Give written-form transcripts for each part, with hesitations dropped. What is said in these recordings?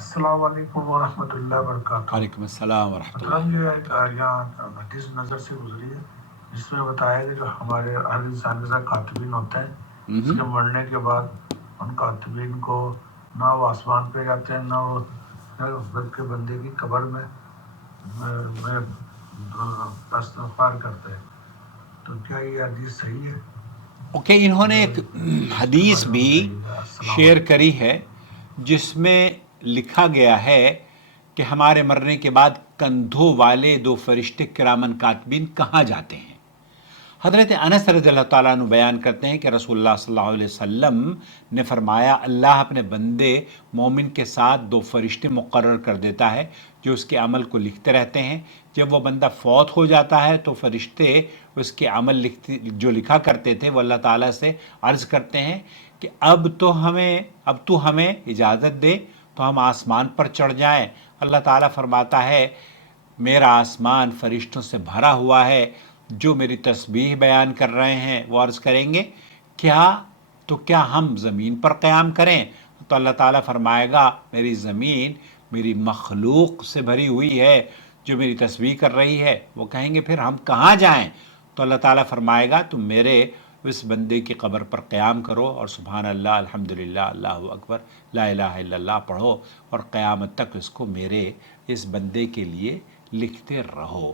السلام علیکم ورحمۃ اللہ وبرکاتہ۔ وعلیکم السلام ورحمۃ اللہ۔ مطلب یہ ایک یہاں حدیث نظر سے گزری ہے جس میں بتایا کہ جو ہمارے ہر انسان کے ساتھ کاتبین ہوتے ہیں، اس کے مرنے کے بعد ان کاتبین کو نہ وہ آسمان پہ جاتے ہیں نہ وہ بلکہ بندے کی قبر میں استغفار کرتے ہیں۔ تو کیا یہ حدیث صحیح ہے؟ اوکے، انہوں نے ایک حدیث بھی شیئر کری ہے جس میں لکھا گیا ہے کہ ہمارے مرنے کے بعد کندھوں والے دو فرشتے کرامن کاتبین کہاں جاتے ہیں۔ حضرت انس رضی اللہ تعالیٰ عنہ بیان کرتے ہیں کہ رسول اللہ صلی اللہ علیہ وسلم نے فرمایا، اللہ اپنے بندے مومن کے ساتھ دو فرشتے مقرر کر دیتا ہے جو اس کے عمل کو لکھتے رہتے ہیں۔ جب وہ بندہ فوت ہو جاتا ہے تو فرشتے اس کے عمل جو لکھا کرتے تھے وہ اللہ تعالیٰ سے عرض کرتے ہیں کہ اب تو ہمیں اجازت دے تو ہم آسمان پر چڑھ جائیں۔ اللہ تعالیٰ فرماتا ہے، میرا آسمان فرشتوں سے بھرا ہوا ہے جو میری تسبیح بیان کر رہے ہیں۔ وہ عرض کریں گے کیا ہم زمین پر قیام کریں؟ تو اللہ تعالیٰ فرمائے گا، میری زمین میری مخلوق سے بھری ہوئی ہے جو میری تسبیح کر رہی ہے۔ وہ کہیں گے پھر ہم کہاں جائیں؟ تو اللہ تعالیٰ فرمائے گا، تم میرے اس بندے کی قبر پر قیام کرو اور سبحان اللہ، الحمدللہ، اللہ اکبر، لا الہ الا اللہ پڑھو اور قیامت تک اس کو میرے اس بندے کے لیے لکھتے رہو۔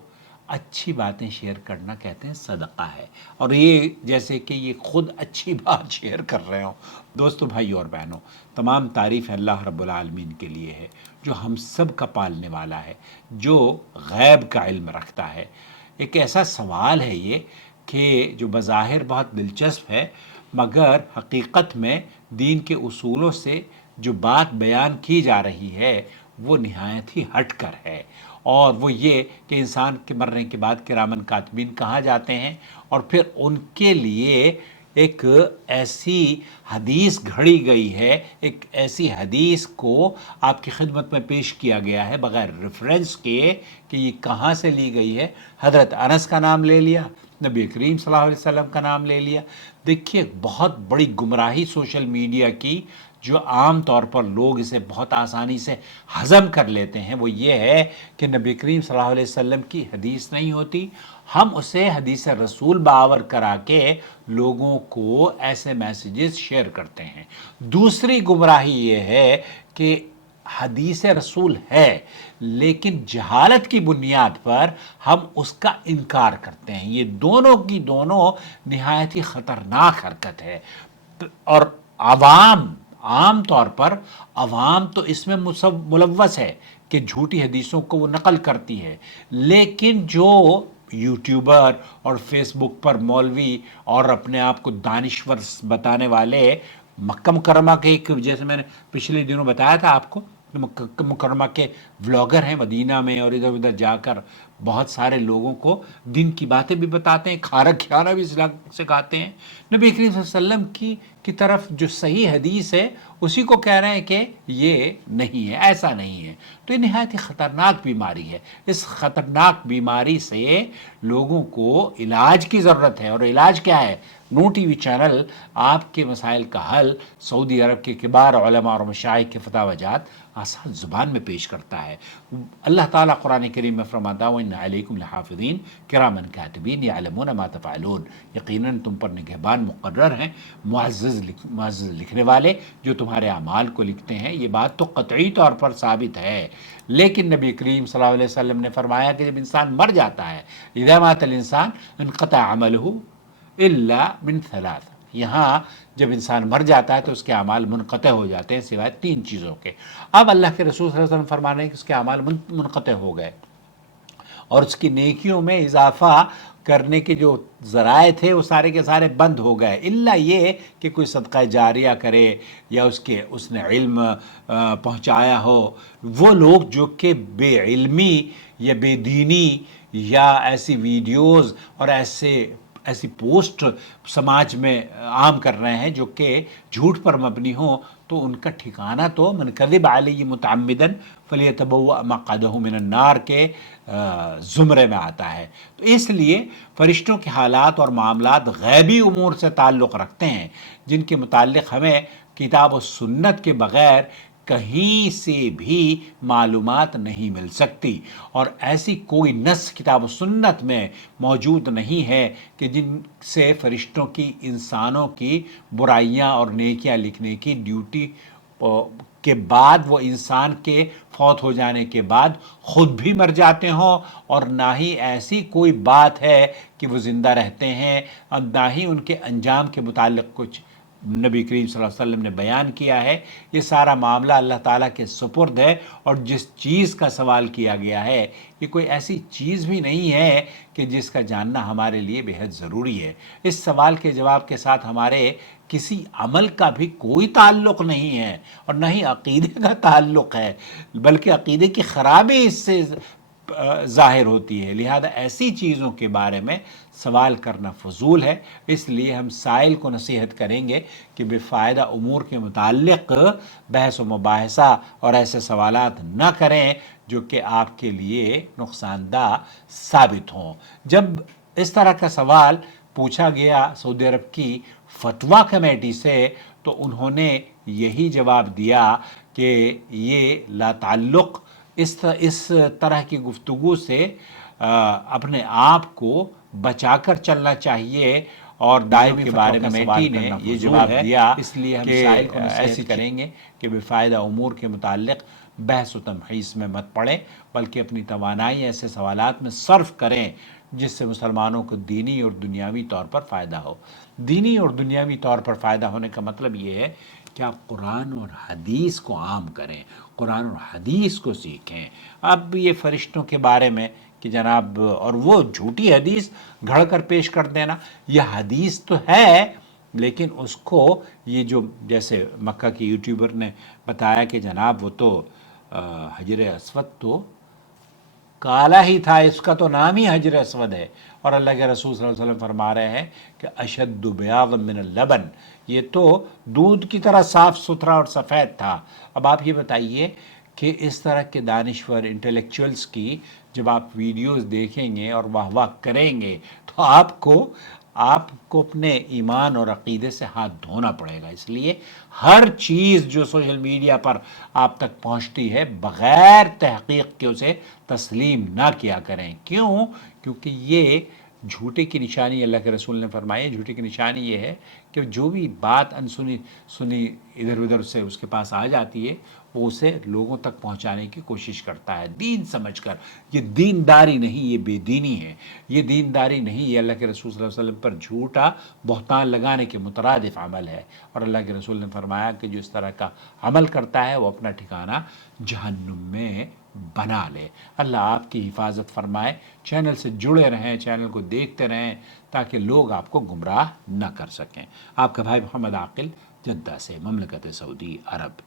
اچھی باتیں شیئر کرنا کہتے ہیں صدقہ ہے، اور یہ جیسے کہ یہ خود اچھی بات شیئر کر رہے ہوں۔ دوستو، بھائیو اور بہنوں، تمام تعریف اللہ رب العالمین کے لیے ہے جو ہم سب کا پالنے والا ہے، جو غیب کا علم رکھتا ہے۔ ایک ایسا سوال ہے یہ کہ جو بظاہر بہت دلچسپ ہے، مگر حقیقت میں دین کے اصولوں سے جو بات بیان کی جا رہی ہے وہ نہایت ہی ہٹ کر ہے، اور وہ یہ کہ انسان کے مرنے کے بعد کرامن کاتبین کہاں جاتے ہیں، اور پھر ان کے لیے ایک ایسی حدیث گھڑی گئی ہے، ایک ایسی حدیث کو آپ کی خدمت میں پیش کیا گیا ہے بغیر ریفرنس کے کہ یہ کہاں سے لی گئی ہے۔ حضرت انس کا نام لے لیا، نبی کریم صلی اللہ علیہ وسلم کا نام لے لیا۔ دیکھیے، بہت بڑی گمراہی سوشل میڈیا کی جو عام طور پر لوگ اسے بہت آسانی سے ہضم کر لیتے ہیں، وہ یہ ہے کہ نبی کریم صلی اللہ علیہ وسلم کی حدیث نہیں ہوتی، ہم اسے حدیث رسول باور کرا کے لوگوں کو ایسے میسیجز شیئر کرتے ہیں۔ دوسری گمراہی یہ ہے کہ حدیث رسول ہے لیکن جہالت کی بنیاد پر ہم اس کا انکار کرتے ہیں۔ یہ دونوں کی دونوں نہایت ہی خطرناک حرکت ہے، اور عام طور پر عوام تو اس میں ملوث ہے کہ جھوٹی حدیثوں کو وہ نقل کرتی ہے، لیکن جو یوٹیوبر اور فیس بک پر مولوی اور اپنے آپ کو دانشور بتانے والے مکہ مکرمہ کے ایک، جیسے میں نے پچھلے دنوں بتایا تھا آپ کو، مکہ مکرمہ کے ولاگر ہیں مدینہ میں، اور ادھر ادھر جا کر بہت سارے لوگوں کو دین کی باتیں بھی بتاتے ہیں، کھانا کھانا بھی سکھاتے ہیں۔ نبی کریم صلی اللہ علیہ وسلم کی طرف جو صحیح حدیث ہے اسی کو کہہ رہے ہیں کہ یہ نہیں ہے، ایسا نہیں ہے۔ تو یہ نہایت ہی خطرناک بیماری ہے۔ اس خطرناک بیماری سے لوگوں کو علاج کی ضرورت ہے، اور علاج کیا ہے؟ نو ٹی وی چینل آپ کے مسائل کا حل سعودی عرب کے کبار علماء اور مشائخ کے فتاوی جات آسان زبان میں پیش کرتا ہے۔ اللہ تعالیٰ قرآن کریم میں فرماتا ہے، وَإِنَّ عَلَيْكُمْ لَحَافِظِينَ كِرَامًا كَاتِبِينَ يَعْلَمُونَ مَا تَفْعَلُونَ، یقیناً تم پر نگہبان مقرر ہیں، معزز لکھنے والے جو تمہارے اعمال کو لکھتے ہیں۔ یہ بات تو قطعی طور پر ثابت ہے، لیکن نبی کریم صلی اللہ علیہ وسلم نے فرمایا کہ جب انسان مر جاتا ہے، اذا مات الانسان انقطع عملہ الا من ثلاث، یہاں جب انسان مر جاتا ہے تو اس کے اعمال منقطع ہو جاتے ہیں سوائے تین چیزوں کے۔ اب اللہ کے رسول صلی اللہ علیہ وسلم فرما رہے ہیں کہ اس کے اعمال منقطع ہو گئے، اور اس کی نیکیوں میں اضافہ کرنے کے جو ذرائع تھے وہ سارے کے سارے بند ہو گئے، الا یہ کہ کوئی صدقہ جاریہ کرے یا اس نے علم پہنچایا ہو۔ وہ لوگ جو کہ بے علمی یا بے دینی یا ایسی ویڈیوز اور ایسی پوسٹ سماج میں عام کر رہے ہیں جو کہ جھوٹ پر مبنی ہوں، تو ان کا ٹھکانہ تو من کذب علی متعمدا فلیتبوأ مقعدہ من النار کے زمرے میں آتا ہے۔ تو اس لیے فرشتوں کے حالات اور معاملات غیبی امور سے تعلق رکھتے ہیں، جن کے متعلق ہمیں کتاب و سنت کے بغیر کہیں سے بھی معلومات نہیں مل سکتی، اور ایسی کوئی نص کتاب و سنت میں موجود نہیں ہے کہ جن سے فرشتوں کی انسانوں کی برائیاں اور نیکیاں لکھنے کی ڈیوٹی کے بعد وہ انسان کے فوت ہو جانے کے بعد خود بھی مر جاتے ہوں، اور نہ ہی ایسی کوئی بات ہے کہ وہ زندہ رہتے ہیں، اور نہ ہی ان کے انجام کے متعلق کچھ نبی کریم صلی اللہ علیہ وسلم نے بیان کیا ہے۔ یہ سارا معاملہ اللہ تعالیٰ کے سپرد ہے، اور جس چیز کا سوال کیا گیا ہے یہ کوئی ایسی چیز بھی نہیں ہے کہ جس کا جاننا ہمارے لیے بہت ضروری ہے۔ اس سوال کے جواب کے ساتھ ہمارے کسی عمل کا بھی کوئی تعلق نہیں ہے، اور نہ ہی عقیدے کا تعلق ہے، بلکہ عقیدے کی خرابی اس سے ظاہر ہوتی ہے۔ لہذا ایسی چیزوں کے بارے میں سوال کرنا فضول ہے۔ اس لیے ہم سائل کو نصیحت کریں گے کہ بے فائدہ امور کے متعلق بحث و مباحثہ اور ایسے سوالات نہ کریں جو کہ آپ کے لیے نقصان دہ ثابت ہوں۔ جب اس طرح کا سوال پوچھا گیا سعودی عرب کی فتویٰ کمیٹی سے، تو انہوں نے یہی جواب دیا کہ یہ لا تعلق اس طرح کی گفتگو سے اپنے آپ کو بچا کر چلنا چاہیے، اور دائمی کے بارے میں کمیٹی نے یہ جواب دیا، اس لیے ہم سائل کو ایسی کریں گے کہ بے فائدہ امور کے متعلق بحث و تمحیص میں مت پڑیں، بلکہ اپنی توانائی ایسے سوالات میں صرف کریں جس سے مسلمانوں کو دینی اور دنیاوی طور پر فائدہ ہو۔ دینی اور دنیاوی طور پر فائدہ ہونے کا مطلب یہ ہے کہ آپ قرآن اور حدیث کو عام کریں، قرآن اور حدیث کو سیکھیں۔ اب یہ فرشتوں کے بارے میں کہ جناب، اور وہ جھوٹی حدیث گھڑ کر پیش کر دینا، یہ حدیث تو ہے لیکن اس کو یہ جو جیسے مکہ کی یوٹیوبر نے بتایا کہ جناب وہ تو حجر اسود تو کالا ہی تھا، اس کا تو نام ہی حجر اسود ہے، اور اللہ کے رسول صلی اللہ علیہ وسلم فرما رہے ہیں کہ اشد بیاضا من اللبن، یہ تو دودھ کی طرح صاف ستھرا اور سفید تھا۔ اب آپ یہ بتائیے کہ اس طرح کے دانشور انٹلیکچوئلس کی جب آپ ویڈیوز دیکھیں گے اور واہ واہ کریں گے تو آپ کو اپنے ایمان اور عقیدے سے ہاتھ دھونا پڑے گا۔ اس لیے ہر چیز جو سوشل میڈیا پر آپ تک پہنچتی ہے بغیر تحقیق کے اسے تسلیم نہ کیا کریں۔ کیوں؟ کیونکہ یہ جھوٹے کی نشانی، اللہ کے رسول نے فرمایا جھوٹے کی نشانی یہ ہے کہ جو بھی بات انسنی ادھر ادھر سے اس کے پاس آ جاتی ہے وہ اسے لوگوں تک پہنچانے کی کوشش کرتا ہے دین سمجھ کر۔ یہ دینداری نہیں، یہ بے دینی ہے۔ یہ دینداری نہیں، یہ اللہ کے رسول صلی اللہ علیہ وسلم پر جھوٹا بہتان لگانے کے مترادف عمل ہے، اور اللہ کے رسول نے فرمایا کہ جو اس طرح کا عمل کرتا ہے وہ اپنا ٹھکانہ جہنم میں بنا لے۔ اللہ آپ کی حفاظت فرمائے۔ چینل سے جڑے رہیں، چینل کو دیکھتے رہیں تاکہ لوگ آپ کو گمراہ نہ کر سکیں۔ آپ کا بھائی محمد عاقل، جدہ سے، مملکت سعودی عرب۔